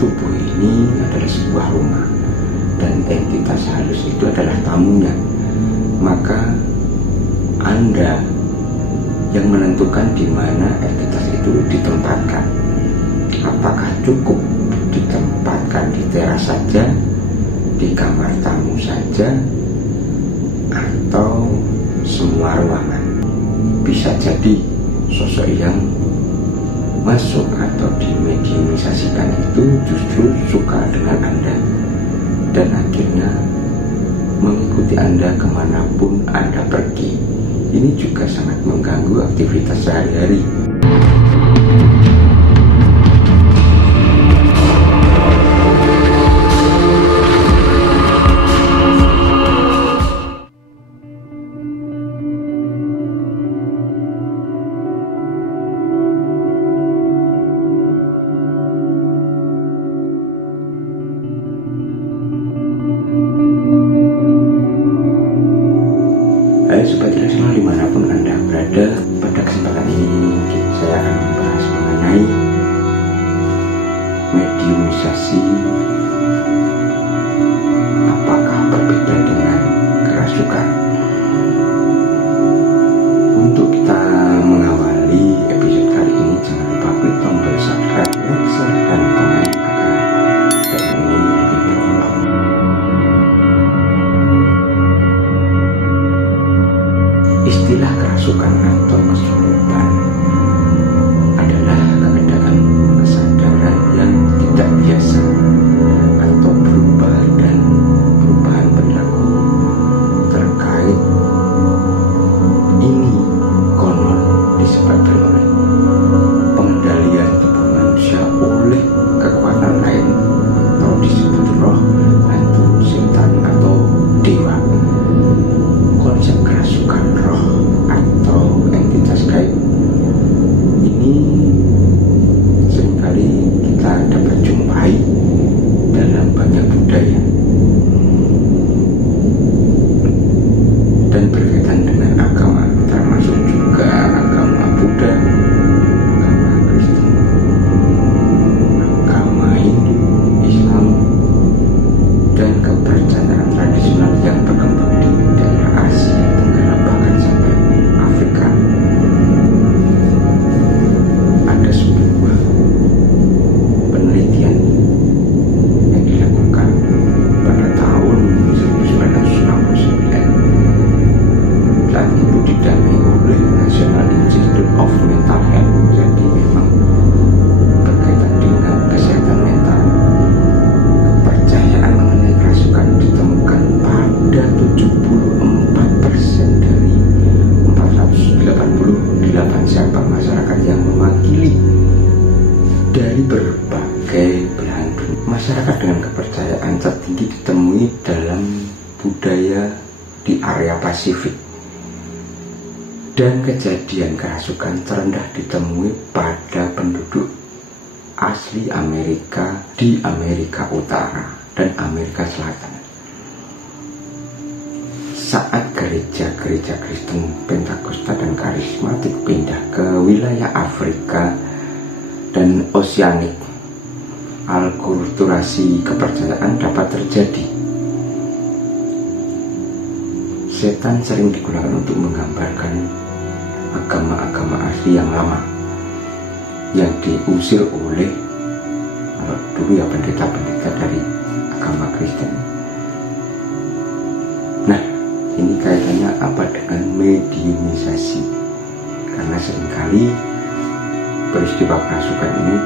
tubuh ini adalah sebuah rumah dan entitas halus itu adalah tamunya. Maka Anda yang menentukan di mana entitas itu ditempatkan. Apakah cukup ditempatkan di teras saja, di kamar tamu saja, atau semua ruangan? Bisa jadi sosok yang masuk atau dimediumisasikan itu justru suka dengan Anda dan akhirnya mengikuti Anda kemanapun Anda pergi. Ini juga sangat mengganggu aktivitas sehari-hari. Hai Sobat Rasional dimanapun Anda berada, pada kesempatan ini saya akan membahas mengenai mediumisasi. Apakah berbeda dengan kerasukan? Untuk kita mengawali episode kali ini, jangan lupa klik tombol subscribe, like, share, dan komen agar channel ini lebih berkembang. Istilah kerasukan atau kesurupan adalah keadaan kesadaran yang tidak biasa atau berubah dan perubahan perilaku terkait ini konon disebabkan oleh pengendalian tubuh manusia oleh kekuatan lain atau disebut roh, hantu, setan, atau dewa. Konsep kerasukan roh atau entitas gaib ini seringkali kita dapat jumpai dalam banyak budaya dan berkaitan dengan agama, termasuk juga agama Buddha, agama Kristen, agama Hindu, Islam, dan kepercayaan tradisional yang berkembang di daerah Asia Tenggara bahkan sampai Afrika. Ada sebuah penelitian yang dilakukan pada tahun 1969. Saat itu didanai oleh National Institute of Mental Health. Jadi memang berkaitan dengan kesehatan mental. Kepercayaan mengenai kerasukan ditemukan pada 74% dari 488 sampel masyarakat yang mewakili dari berbagai belahan dunia. Masyarakat dengan kepercayaan tertinggi ditemui dalam budaya di area Pasifik, dan kejadian kerasukan terendah ditemui pada penduduk asli Amerika di Amerika Utara dan Amerika Selatan. Saat gereja-gereja Kristen, Pentakosta, dan karismatik pindah ke wilayah Afrika dan Oseanik, alkulturasi kepercayaan dapat terjadi. Setan sering digunakan untuk menggambarkan agama-agama asli yang lama yang diusir oleh, kalau dulu ya, pendeta-pendeta dari agama Kristen. Nah, ini kaitannya apa dengan mediumisasi? Karena seringkali peristiwa kerasukan ini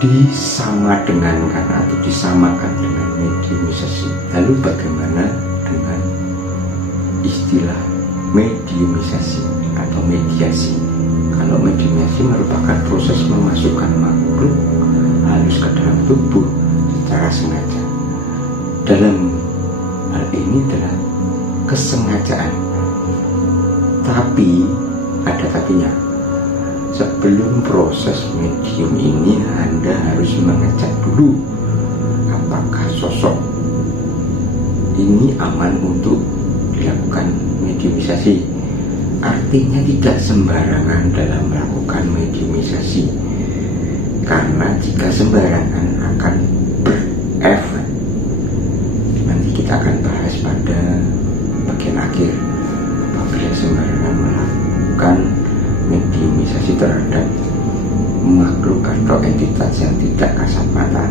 disamadengankan atau disamakan dengan mediumisasi. Lalu bagaimana dengan istilah mediumisasi atau mediasi? Kalau mediumisasi merupakan proses memasukkan makhluk halus ke dalam tubuh secara sengaja. Dalam hal ini adalah kesengajaan. Tapi ada tapinya. Sebelum proses medium ini, Anda harus mengecek dulu apakah sosok ini aman untuk dilakukan mediumisasi. Artinya tidak sembarangan dalam melakukan mediumisasi. Karena jika sembarangan akan berefek. Nanti kita akan bahas pada bagian akhir. Apabila sembarangan melakukan mediumisasi terhadap makhluk atau entitas yang tidak kasat mata,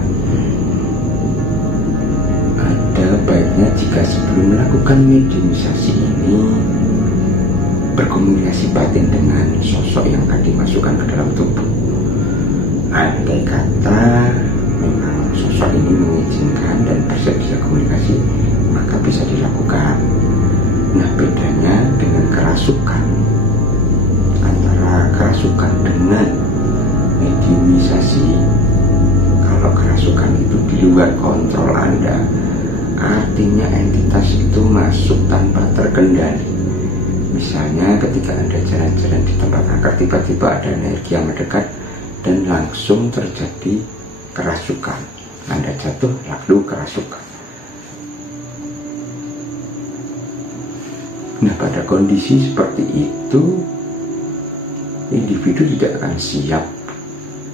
ada baiknya jika sebelum melakukan mediumisasi ini berkomunikasi batin dengan sosok yang akan dimasukkan ke dalam tubuh. Andai kata memang sosok ini mengizinkan dan bersedia komunikasi, maka bisa dilakukan. Nah, bedanya dengan kerasukan, antara kerasukan dengan mediumisasi. Kalau kerasukan itu di luar kontrol Anda, artinya entitas itu masuk tanpa terkendali. Misalnya ketika Anda jalan-jalan di tempat angker, tiba-tiba ada energi yang mendekat dan langsung terjadi kerasukan. Anda jatuh lalu kerasukan. Nah, pada kondisi seperti itu individu tidak akan siap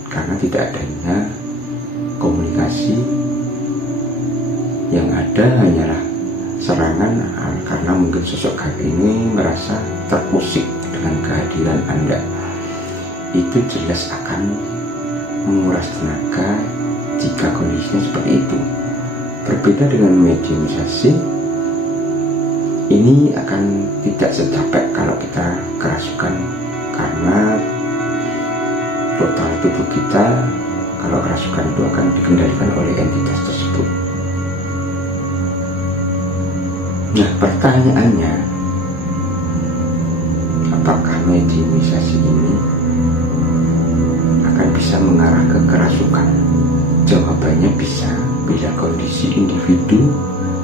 karena tidak adanya komunikasi. Yang ada hanyalah serangan karena mungkin sosok gaib ini merasa terusik dengan kehadiran Anda. Itu jelas akan menguras tenaga jika kondisinya seperti itu. Berbeda dengan mediumisasi, ini akan tidak secapek kalau kita kerasukan, karena total tubuh kita kalau kerasukan itu akan dikendalikan oleh entitas tersebut. Nah, pertanyaannya, apakah mediumisasi ini akan bisa mengarah ke kerasukan? Jawabannya bisa, bila kondisi individu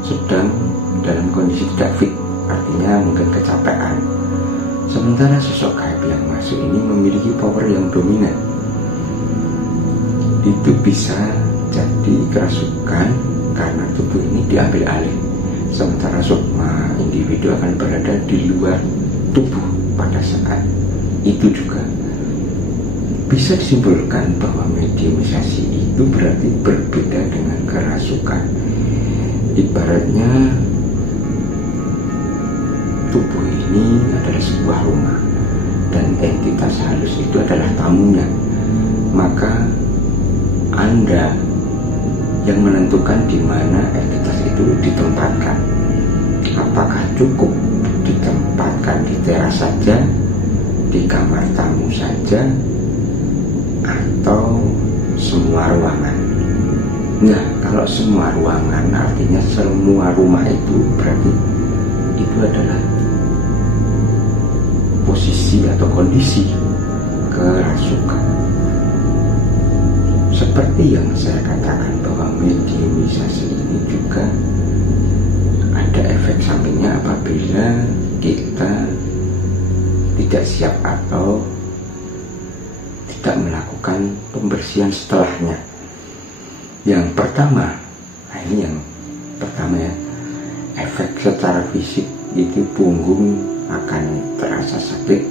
sedang dalam kondisi tidak fit, artinya mungkin kecapean. Sementara sosok gaib yang masuk ini memiliki power yang dominan. Itu bisa jadi kerasukan karena tubuh ini diambil alih. Sementara sukma individu akan berada di luar tubuh pada saat itu juga. Bisa disimpulkan bahwa mediumisasi itu berarti berbeda dengan kerasukan. Ibaratnya tubuh ini adalah sebuah rumah dan entitas halus itu adalah tamunya. Maka Anda yang menentukan di mana entitas itu ditempatkan. Apakah cukup ditempatkan di teras saja, di kamar tamu saja, atau semua ruangan? Nah, kalau semua ruangan artinya semua rumah itu berarti itu adalah posisi atau kondisi kerasukan. Seperti yang saya katakan bahwa mediumisasi ini juga ada efek sampingnya apabila kita tidak siap atau tidak melakukan pembersihan setelahnya. Yang pertama, ini yang pertama ya, efek secara fisik itu punggung akan terasa sakit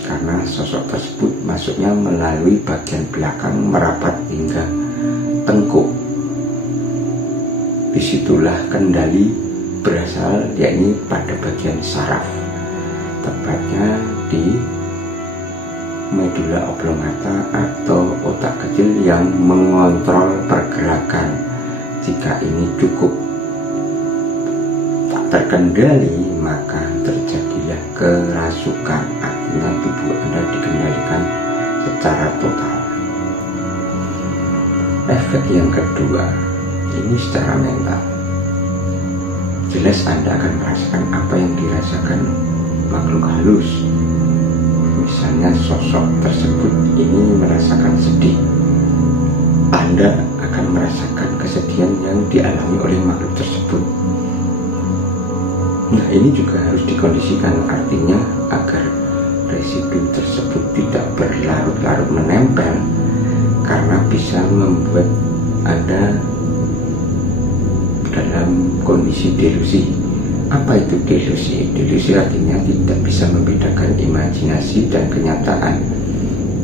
karena sosok tersebut masuknya melalui bagian belakang merapat hingga tengkuk. Disitulah kendali berasal, yakni pada bagian saraf, tepatnya di medula oblongata atau otak kecil yang mengontrol pergerakan. Jika ini cukup tak terkendali, maka terjadilah kerasukan. Artinya tubuh Anda dikendalikan secara total. Efek yang kedua, ini secara mental. Jelas Anda akan merasakan apa yang dirasakan makhluk halus. Misalnya sosok tersebut ini merasakan sedih, Anda akan merasakan kesedihan yang dialami oleh makhluk tersebut. Nah, ini juga harus dikondisikan, artinya agar residu tersebut tidak berlarut-larut menempel, karena bisa membuat Anda dalam kondisi delusi. Apa itu delusi? Delusi artinya tidak bisa membedakan imajinasi dan kenyataan.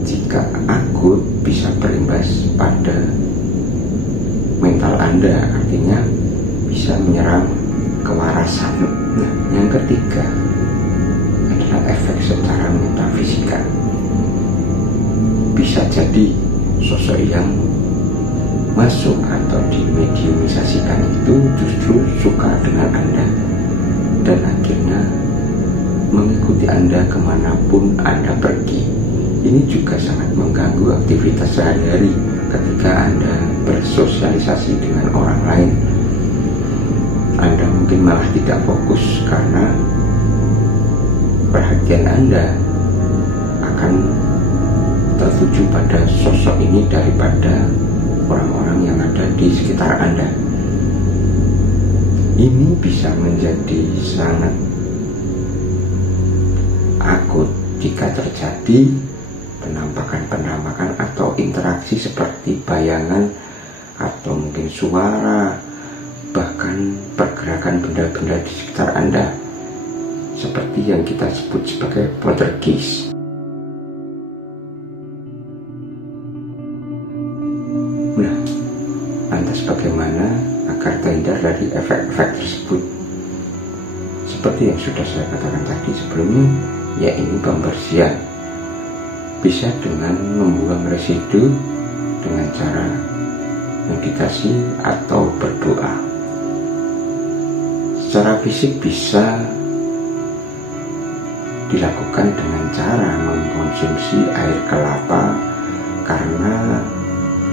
jika akut bisa berimbas pada mental Anda, artinya bisa menyerang kewarasan. Nah, yang ketiga adalah efek secara metafisika. Bisa jadi sosok yang masuk atau dimediumisasikan itu justru suka dengan Anda dan akhirnya mengikuti Anda kemanapun Anda pergi. Ini juga sangat mengganggu aktivitas sehari-hari ketika Anda bersosialisasi dengan orang lain. Anda mungkin malah tidak fokus karena perhatian Anda akan tertuju pada sosok ini daripada orang-orang yang ada di sekitar Anda. Ini bisa menjadi sangat akut jika terjadi penampakan-penampakan atau interaksi seperti bayangan atau mungkin suara, bahkan pergerakan benda-benda di sekitar Anda, seperti yang kita sebut sebagai poltergeist. Nah, lantas bagaimana agar terhindar dari efek-efek tersebut? Seperti yang sudah saya katakan tadi sebelumnya, yaitu pembersihan. Bisa dengan membuang residu dengan cara meditasi atau berdoa. Secara fisik bisa dilakukan dengan cara mengkonsumsi air kelapa, karena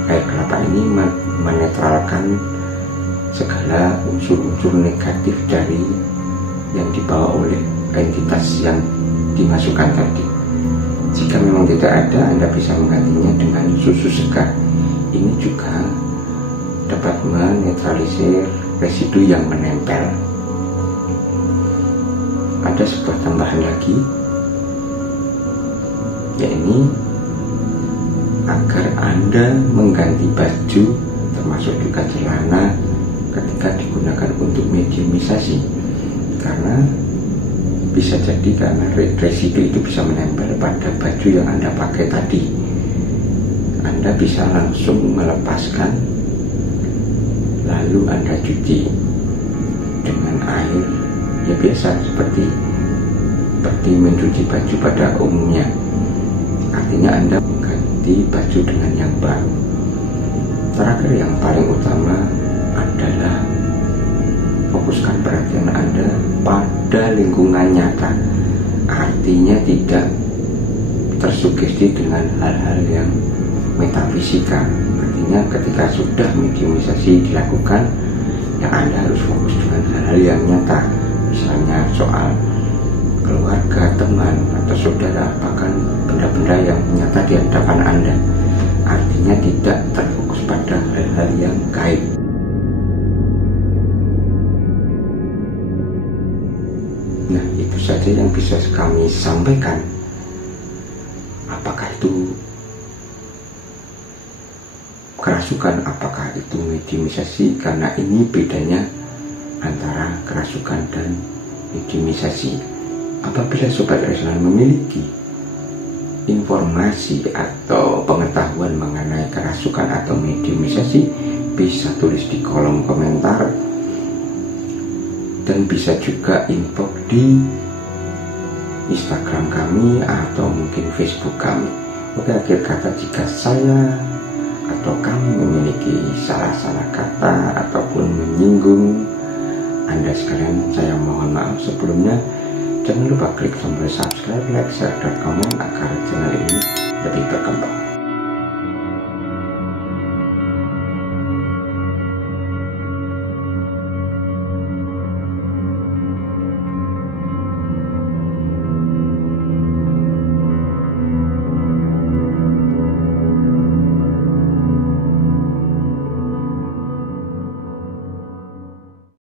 air kelapa ini menetralkan segala unsur-unsur negatif dari yang dibawa oleh entitas yang dimasukkan tadi. Jika memang tidak ada, Anda bisa menggantinya dengan susu segar. Ini juga dapat menetralisir residu yang menempel. Ada sebuah tambahan lagi, yaitu agar Anda mengganti baju termasuk juga celana ketika digunakan untuk mediumisasi, karena bisa jadi karena residu itu bisa menempel pada baju yang Anda pakai tadi. Anda bisa langsung melepaskan lalu Anda cuci dengan air ya biasa seperti mencuci baju pada umumnya. Artinya Anda mengganti baju dengan yang baru. Terakhir, yang paling utama adalah fokuskan perhatian Anda pada lingkungan nyata. Artinya tidak tersugesti dengan hal-hal yang metafisika. Artinya ketika sudah mediumisasi dilakukan, ya Anda harus fokus dengan hal-hal yang nyata. Misalnya soal keluarga, teman, atau saudara, bahkan benda-benda yang nyata di hadapan Anda. Artinya tidak terfokus pada hal-hal yang gaib. Nah, itu saja yang bisa kami sampaikan. Apakah itu kerasukan, apakah itu mediumisasi? Karena ini bedanya antara kerasukan dan mediumisasi. Apabila Sobat Resonan memiliki informasi atau pengetahuan mengenai kerasukan atau mediumisasi, bisa tulis di kolom komentar dan bisa juga inbox di Instagram kami atau mungkin Facebook kami. Oke, akhir kata, jika saya atau kami memiliki salah-salah kata ataupun menyinggung Anda sekalian, saya mohon maaf sebelumnya. Jangan lupa klik tombol subscribe, like, share, dan komen agar channel ini lebih berkembang.